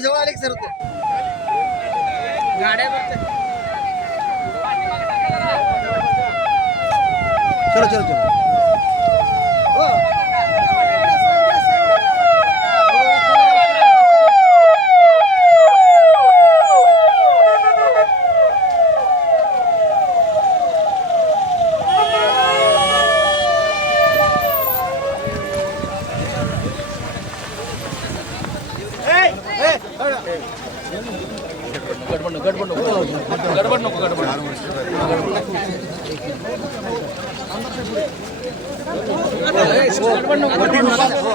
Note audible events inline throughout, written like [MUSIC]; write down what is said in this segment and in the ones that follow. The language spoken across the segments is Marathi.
जवळ आले सर चलो चलो चलो. गडबड नको गडबड नको. गडबड नको गडबड गडबड नको गडबड नको. हो, हो.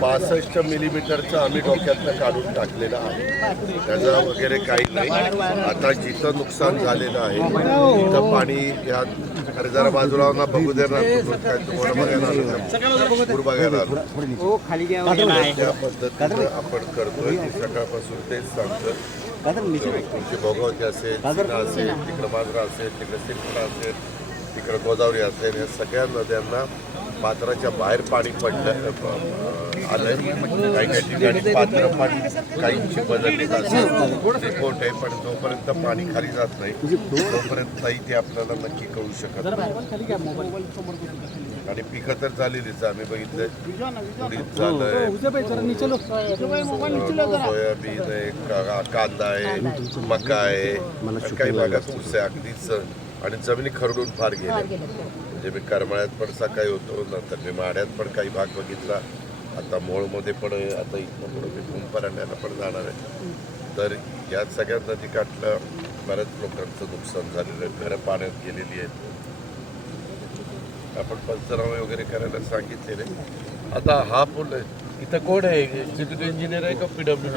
पासष्ट मिलीमीटरचं आम्ही डोक्यातनं काढून टाकलेलं आहे. त्याचा वगैरे काही नाही. आता जिथं नुकसान झालेलं आहे तिथं पाणी या अरे जरा बाजूला ना बघू दे ना काय तुम्हाला बघायला पूर बघायला त्या पद्धतीनं आपण करतोय. सकाळपासून तेच सांगतो तुमची भोगावती असेल असेल तिकडं मांजरा असेल तिकडं सिरकुडा असेल तिकडं गोदावरी असेल या सगळ्या नद्यांना पात्राच्या बाहेर पाणी पडलं आलं. आलंय काही काही ठिकाणी पात्र पाणी काहींची बदलली असेल रिपोर्ट आहे पण जोपर्यंत पाणी खाली जात नाही तोपर्यंत नाही ते आपल्याला नक्की कळू शकत नाही. आणि पिकं तर झालेलीच आम्ही बघितलं उडीद झालंय सोयाबीन आहे कांदा आहे मका आहे. काही भागात ऊस आहे अगदीच आणि जमिनी खरडून फार गेली म्हणजे मी करमाळ्यात पण सकाळी होतो नंतर मी माड्यात पण काही भाग बघितला. आता मोळमध्ये पण आता इथनं पुढं मी कुंपराण्याला पण जाणार आहे. तर या सगळ्या नदी काठलं बऱ्याच लोकांचं नुकसान झालेलं आहे. घरं पाण्यात गेलेली आहेत. आपण पंचनामे वगैरे करायला सांगितलेले. आता हा पूल आहे. इथं कोण आहे? सिव्हिल इंजिनियर आहे का पीडब्ल्यू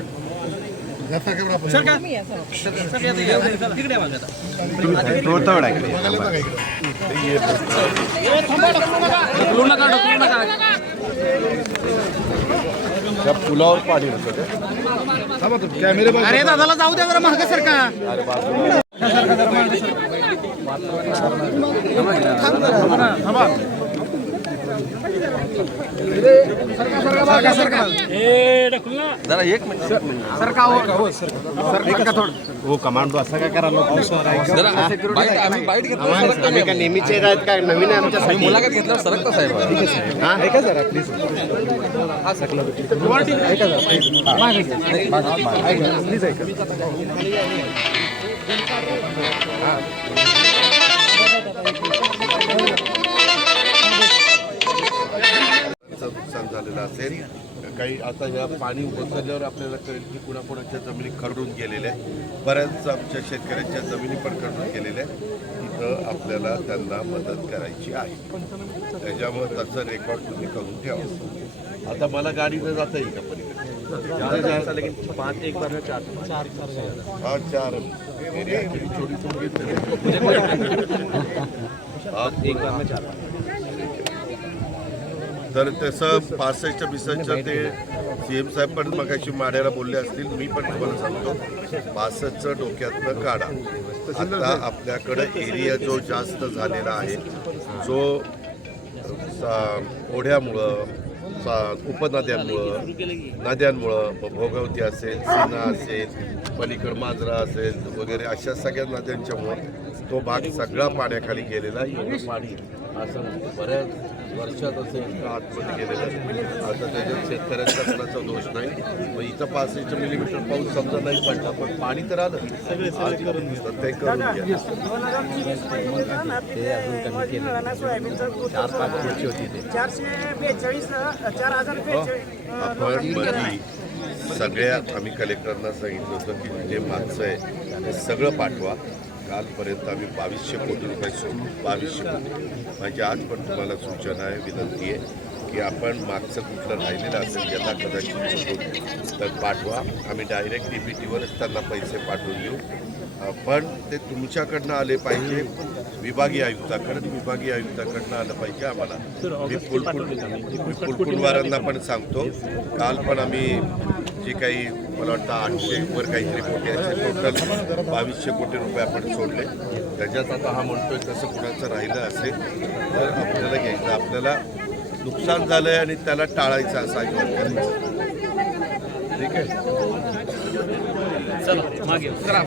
त्या पुलावर पाणी होतं कॅमेरे अरे दादाला जाऊ द्या जरा महाग सरका अरे बाजूला हो? कमांडो असं काय करा लोक आम्ही काय नेहमीचे आहेत काय नवीन आहे आमच्यासाठी? मुलाखत घेतल्यावर सरकता साहेब. हा? ऐका जरा प्लीज प्लीज ऐका चं झालेलं असेल. काही आता ह्या पाणी ओसरल्यावर आपल्याला कळेल की कुणाकुणाच्या जमिनी खरडून गेलेल्या आहेत. बऱ्याच आमच्या शेतकऱ्यांच्या जमिनी पण खरडून गेलेल्या आहेत. तिथं आपल्याला त्यांना मदत करायची आहे. त्याच्यामुळे त्याचं रेकॉर्ड तुम्ही करून ठेवा. आता मला गाडीनं जाता येईल का पलीकडे? पाच एक बार चार. हा चार एरिया छोटी छोटी [LAUGHS] एक बार चार. तर तसं पासष्टच्या बिसष्टच्या ते सी एम साहेब पण मगाशी माड्याला बोलले असतील मी पण तुम्हाला सांगतो पासष्टचं डोक्यातनं काढा आता आपल्याकडं एरिया जो जास्त झालेला आहे जो सा- ओढ्यामुळं सा- उपनद्यांमुळं नद्यांमुळं भ- भोगवती असेल सिन्हा असेल पलीकड मांजरा असेल वगैरे अशा सगळ्या नद्यांच्यामुळं तो भाग सगळा पाण्याखाली गेलेला आहे. एवढं पाणी असं बऱ्याच वर्षात असेल का आतमध्ये गेलेलं आहे. आता त्याच्यात शेतकऱ्यांचा कोणाचा दोष नाही. मग इथं पाचशे मिलीमीटर पाऊस समजा नाही पडला पण पाणी तर आलं. आज करून तर ते करून घ्या चार पाच वर्षी होती ते चारशे बेचाळीस चार हजार आपण सगळ्या आम्ही कलेक्टरना सांगितलं होतं की जे मागचं आहे ते सगळं पाठवा. कालपर्यंत आम्ही बावीसशे कोटी रुपये सोडलो बावीसशे कोटी म्हणजे आज पण तुम्हाला सूचना आहे विनंती आहे की आपण मागचं कुठलं राहिलेलं असेल ज्याला कदाचित चुकून तर पाठवा. आम्ही डायरेक्ट टीवरच त्यांना पैसे पाठवून देऊ. पण ते तुमच्याकडनं आले पाहिजे. विभागीय आयुक्ताकडे विभागीय आयुक्ताकडनं आलं पाहिजे आम्हाला. मी फुलफुल मी पण सांगतो. काल पण आम्ही जे काही मला वाटतं आठशे वर काहीतरी कोटी असे टोटल बावीसशे कोटी रुपये आपण सोडले. त्याच्यात आता हा म्हणतोय तसं कुणाचं राहिलं असेल तर आपल्याला घ्यायचं. आपल्याला नुकसान झालं आहे आणि त्याला टाळायचं असा आयोजन करायचं ठीक आहे प्रांत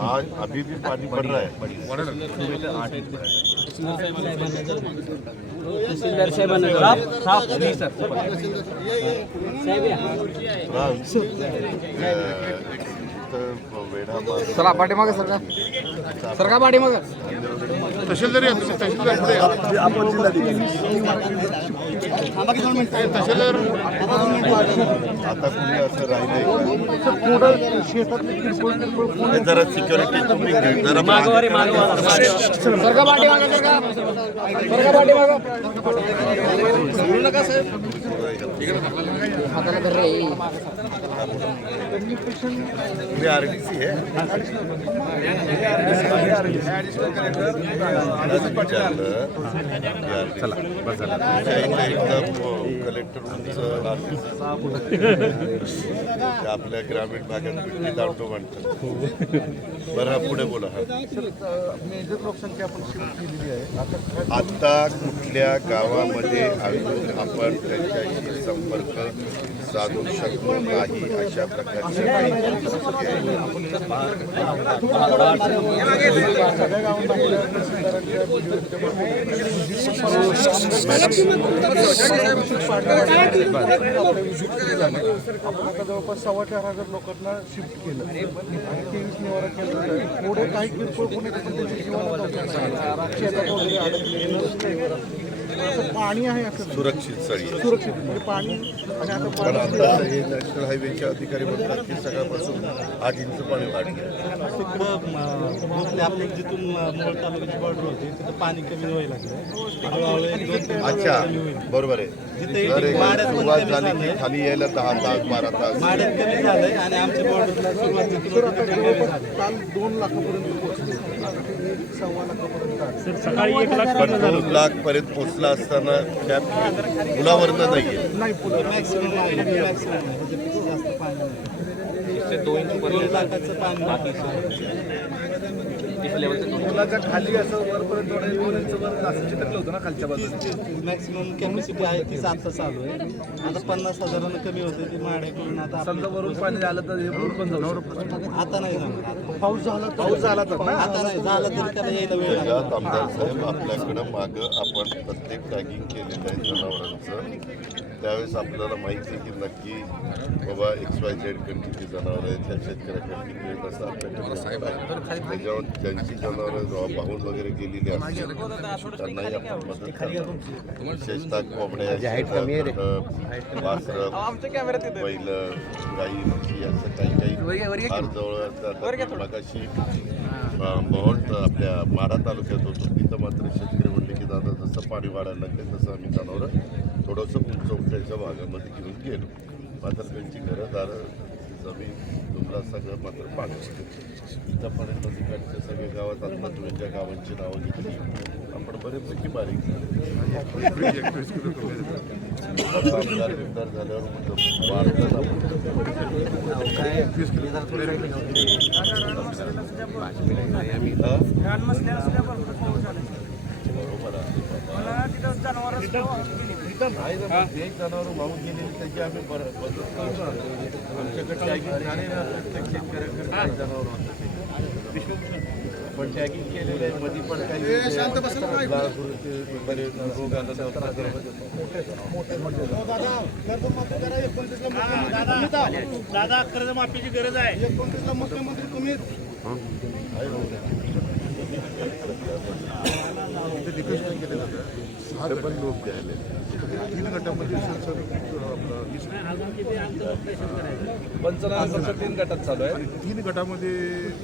आज अभी भी पानी बढ़ रहा है। चला पाठीमागं आता कुणी असं राहिलंय? का? जरा सिक्युरिटी तुम्ही जरा मागवारी सरका पाठीमागं सरका सरका पाठीमागं बोलू नका साहेब हाताला धर रे. तुम्ही आरडीसी आहे चला कलेक्टर आपल्या ग्रामीण भागात पिटली लावतो म्हणतात बरं पुढे बोला लोकसंख्या आपण आता कुठल्या गावामध्ये अजून आपण त्यांच्याशी संपर्क साधू शकतो नाही अशा प्रकारच्या आपण जवळपास सव्वा चार हजार लोकांना शिफ्ट केलं आणि तेवीस निवारा केलं पुढे काही किरकोळ कोणी त्याचं त्यांच्या असं पाणी आहे असं? सुरक्षित स्थळी आहे. सुरक्षित म्हणजे पाणी आणि आता पण पाणी आता हे नॅशनल हायवेचे अधिकारी म्हणतात की सकाळपासून आठ इंच पाणी वाढलं आपल्या जिथून मोहोळ तालुक्याची बॉर्डर होती तिथं पाणी कमी व्हायला लागलं हळूहळू एक दोन तीन अच्छा बरोबर आहे एक सुरुवात कमी झाली. की खाली यायला दहा तास बारा तास. माड्यात कमी झालंय आणि आमच्या बॉर्डरला सुरुवातीला तर आता जवळपास काल दोन लाखापर्यंत पोहोचले. ते एक. पण दोन लाख पर्यंत पोहोचला असताना त्या पुलावरनं नाहीये. नाही आहे नाही दोन मुलाच्या खाली असं वरपर्यंत इंच होतं ना खालच्या बाजूला? मॅक्सिमम कॅपॅसिटी आहे आता चालू आहे. आता पन्नास हजारानं कमी होते ती माड्याकडून. आता समजा वरून पाणी आलं तर हे रोड पण जाऊ आता नाही जाणार. पाऊस झाला पाऊस झाला तर ना? आता नाही झालं तरी त्याला यायला वेळ लागेल. त्याच्यात आमदार साहेब आपल्याकडं मागं आपण प्रत्येक टॅगिंग केलेलं आहे जनावरांचं. त्यावेळेस आपल्याला माहिती आहे की नक्की बाबा एक्स वाय झेड किती जनावर आहेत त्या शेतकऱ्याकडे किती आहेत असं आपल्याकडे आहे. त्याच्यावर ज्यांची जनावरं वाहून वगैरे गेलेली असतील त्यांनाही आपण मदत करतो विशेषतः कोंबड्या वासरं बैल गाई म्हशी असं काही काही फार जवळ असतात. मगाशी मोहोळ आपल्या माडा तालुक्यात होतो. तिथं मात्र शेतकरी दादा जसं पाणी वाढायला लागलं तसं आम्ही जनावरं थोडंसं उंच उंचायच्या भागामध्ये घेऊन गेलो. मात्र त्यांची घरंदारं जमीन जुमला सगळं मात्र पाणी इथं पण नदीकाठच्या सगळ्या गावात आता तुम्ही ज्या गावांची नावं घेतली. आपण बरेचपैकी बारीक झाल्यावर म्हणतो मला तिथं जनावर जनावर वाहून गेलेली त्याची आम्ही बर- मदत करतो. आमच्याकडे टॅगिंग झाले ना प्रत्येक शेतकऱ्याकडे काही जनावर पण टॅगिंग केलेलं आहे मध्ये पण काही रोग आला दादा कर्जमाफीची गरज आहे. एकोणतीसला मुख्यमंत्री तुम्ही इथे डिपेशन केले जातं. सहा पण लोक द्यायला तीन गटामध्ये पंचनामा तीन गटात चालू आहे तीन गटामध्ये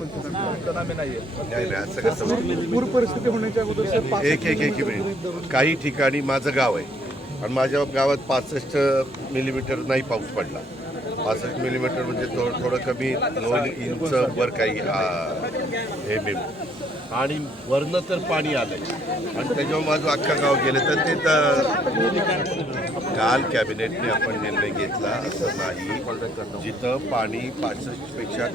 पंचनामे. नाही पूर परिस्थिती होण्याच्या अगोदर एक एक एक मिनिट. काही ठिकाणी माझं गाव आहे. आणि माझ्या गावात पासष्ट मिलीमीटर नाही पाऊस पडला. पासष्ट मिलीमीटर म्हणजे थोडं थोडं कमी दोन इंच वर काही हे मी आणि वरनं तर पाणी आलं आणि त्याच्यावर माझं अख्खा गाव गेलं तर ते तर काल कॅबिनेटने आपण निर्णय घेतला असं नाही. जिथं पाणी पासष्टपेक्षा